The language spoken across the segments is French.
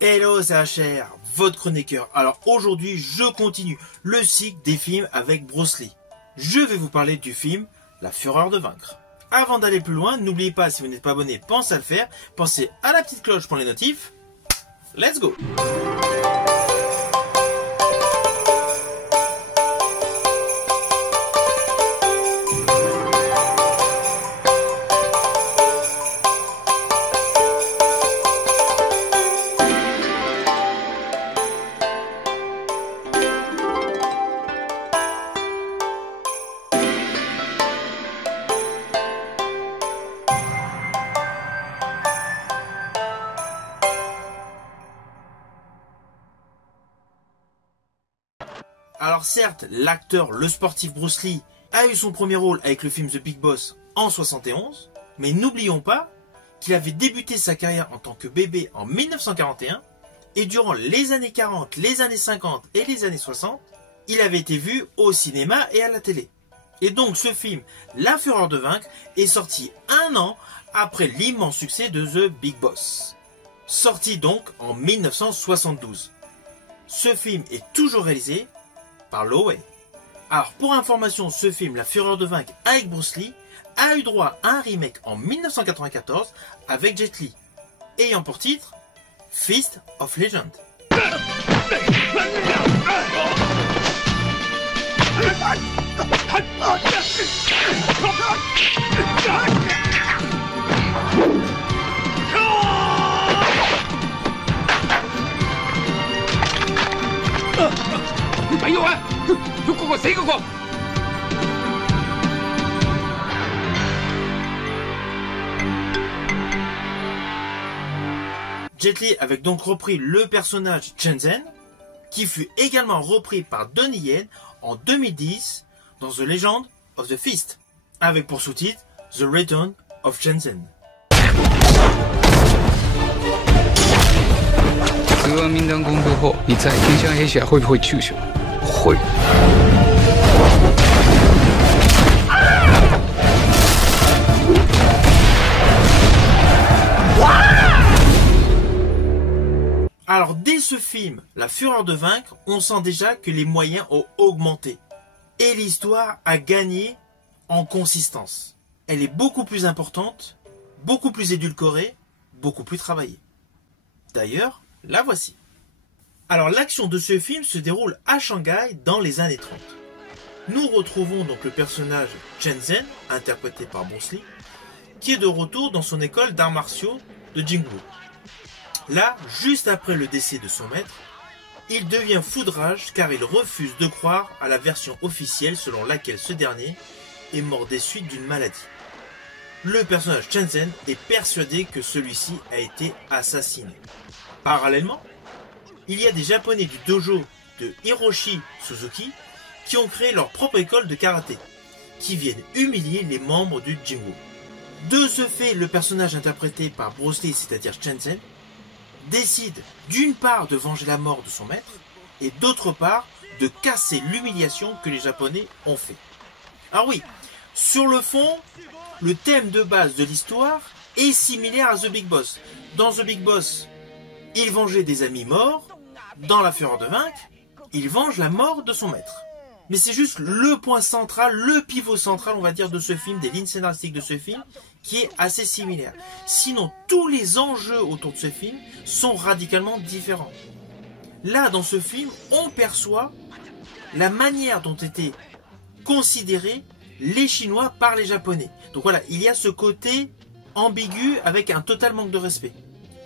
Hello, c'est HR, votre chroniqueur. Alors aujourd'hui, je continue le cycle des films avec Bruce Lee. Je vais vous parler du film La Fureur de vaincre. Avant d'aller plus loin, n'oubliez pas, si vous n'êtes pas abonné, pensez à le faire. Pensez à la petite cloche pour les notifs. Let's go! Alors certes, l'acteur, le sportif Bruce Lee a eu son premier rôle avec le film The Big Boss en 71, mais n'oublions pas qu'il avait débuté sa carrière en tant que bébé en 1941, et durant les années 40, les années 50 et les années 60, il avait été vu au cinéma et à la télé. Et donc ce film, La Fureur de vaincre, est sorti un an après l'immense succès de The Big Boss. Sorti donc en 1972. Ce film est toujours réalisé par Lo Wei. Alors pour information, ce film, La Fureur de vaincre avec Bruce Lee, a eu droit à un remake en 1994 avec Jet Li, ayant pour titre Fist of Legend. Jet Li avait donc repris le personnage Chen Zhen, qui fut également repris par Donnie Yen en 2010 dans The Legend of the Fist, avec pour sous-titre The Return of Chen Zhen. Alors dès ce film, La Fureur de vaincre, on sent déjà que les moyens ont augmenté. Et l'histoire a gagné en consistance. Elle est beaucoup plus importante, beaucoup plus édulcorée, beaucoup plus travaillée. D'ailleurs, la voici. Alors l'action de ce film se déroule à Shanghai dans les années 30. Nous retrouvons donc le personnage Chen Zhen, interprété par Bruce Lee, qui est de retour dans son école d'arts martiaux de Jingwu. Là, juste après le décès de son maître, il devient foudrage car il refuse de croire à la version officielle selon laquelle ce dernier est mort des suites d'une maladie. Le personnage Chen Zhen est persuadé que celui-ci a été assassiné. Parallèlement, il y a des Japonais du dojo de Hiroshi Suzuki qui ont créé leur propre école de karaté, qui viennent humilier les membres du Jingwu. De ce fait, le personnage interprété par Bruce Lee, c'est-à-dire Chen Zhen, décide d'une part de venger la mort de son maître et d'autre part de casser l'humiliation que les Japonais ont fait. Alors oui, sur le fond, le thème de base de l'histoire est similaire à The Big Boss. Dans The Big Boss, il vengeait des amis morts. Dans La Fureur de vaincre, il venge la mort de son maître. Mais c'est juste le point central, le pivot central, on va dire, de ce film, des lignes scénaristiques de ce film, qui est assez similaire. Sinon, tous les enjeux autour de ce film sont radicalement différents. Là, dans ce film, on perçoit la manière dont étaient considérés les Chinois par les Japonais. Donc voilà, il y a ce côté ambigu avec un total manque de respect.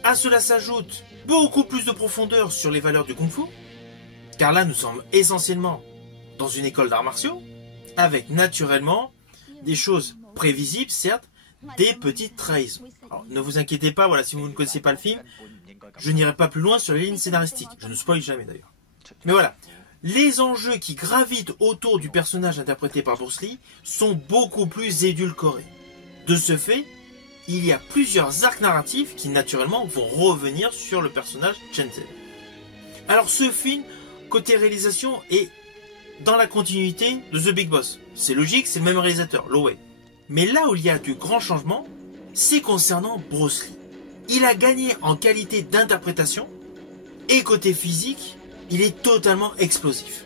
À cela s'ajoute beaucoup plus de profondeur sur les valeurs du Kung Fu, car là, nous sommes essentiellement dans une école d'arts martiaux, avec naturellement des choses prévisibles, certes, des petites trahisons. Alors, ne vous inquiétez pas, voilà, si vous ne connaissez pas le film, je n'irai pas plus loin sur les lignes scénaristiques. Je ne spoil jamais d'ailleurs. Mais voilà, les enjeux qui gravitent autour du personnage interprété par Bruce Lee sont beaucoup plus édulcorés. De ce fait, il y a plusieurs arcs narratifs qui naturellement vont revenir sur le personnage Chen Zhen. Alors ce film, côté réalisation, est dans la continuité de The Big Boss. C'est logique, c'est le même réalisateur, Lo Wei. Mais là où il y a du grand changement, c'est concernant Bruce Lee. Il a gagné en qualité d'interprétation, Et côté physique, il est totalement explosif.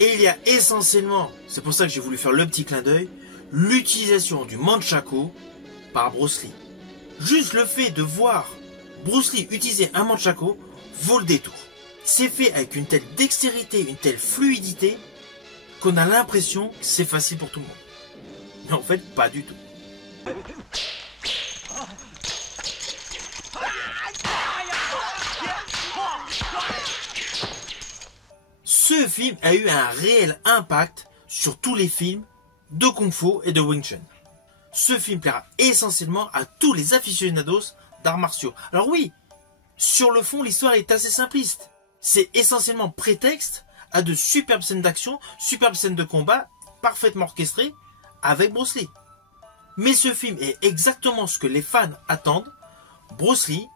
Et il y a essentiellement, c'est pour ça que j'ai voulu faire le petit clin d'œil, l'utilisation du nunchaku par Bruce Lee. Juste le fait de voir Bruce Lee utiliser un nunchaku vaut le détour. C'est fait avec une telle dextérité, une telle fluidité, qu'on a l'impression que c'est facile pour tout le monde. Mais en fait, pas du tout. Ce film a eu un réel impact sur tous les films de Kung Fu et de Wing Chun. Ce film plaira essentiellement à tous les aficionados d'arts martiaux. Alors oui, sur le fond, l'histoire est assez simpliste. C'est essentiellement prétexte à de superbes scènes d'action, superbes scènes de combat, parfaitement orchestrées, avec Bruce Lee. Mais ce film est exactement ce que les fans attendent, Bruce Lee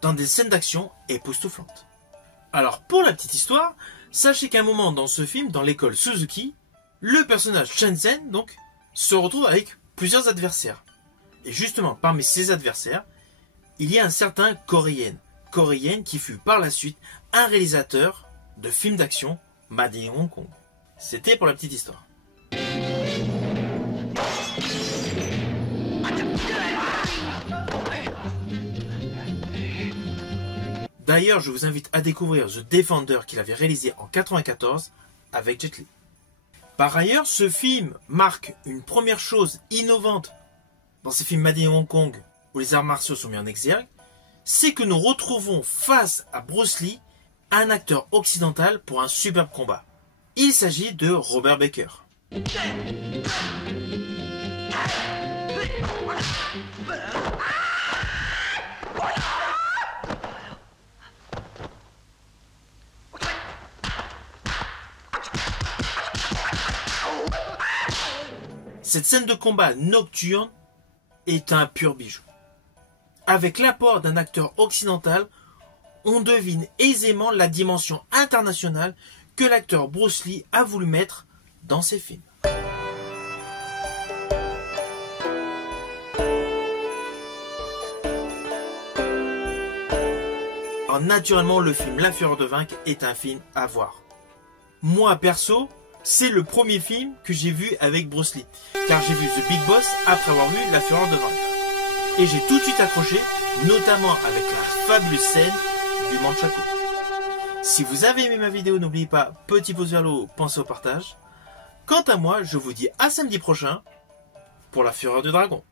dans des scènes d'action époustouflantes. Alors pour la petite histoire, sachez qu'à un moment dans ce film, dans l'école Suzuki, le personnage Shenzhen donc se retrouve avec plusieurs adversaires. Et justement, parmi ces adversaires, il y a un certain Korean qui fut par la suite un réalisateur de films d'action made in Hong Kong. C'était pour la petite histoire. D'ailleurs, je vous invite à découvrir The Defender qu'il avait réalisé en 1994 avec Jet Li. Par ailleurs, ce film marque une première chose innovante dans ces films made in Hong Kong où les arts martiaux sont mis en exergue, c'est que nous retrouvons face à Bruce Lee un acteur occidental pour un superbe combat. Il s'agit de Robert Baker. Cette scène de combat nocturne est un pur bijou. Avec l'apport d'un acteur occidental, on devine aisément la dimension internationale que l'acteur Bruce Lee a voulu mettre dans ses films. Alors naturellement, le film La Fureur de Vaincre est un film à voir. Moi perso, c'est le premier film que j'ai vu avec Bruce Lee, car j'ai vu The Big Boss après avoir vu La Fureur de Vaincre. Et j'ai tout de suite accroché, notamment avec la fabuleuse scène du nunchaku. Si vous avez aimé ma vidéo, n'oubliez pas, petit pouce vers le haut, pensez au partage. Quant à moi, je vous dis à samedi prochain pour La Fureur du Dragon.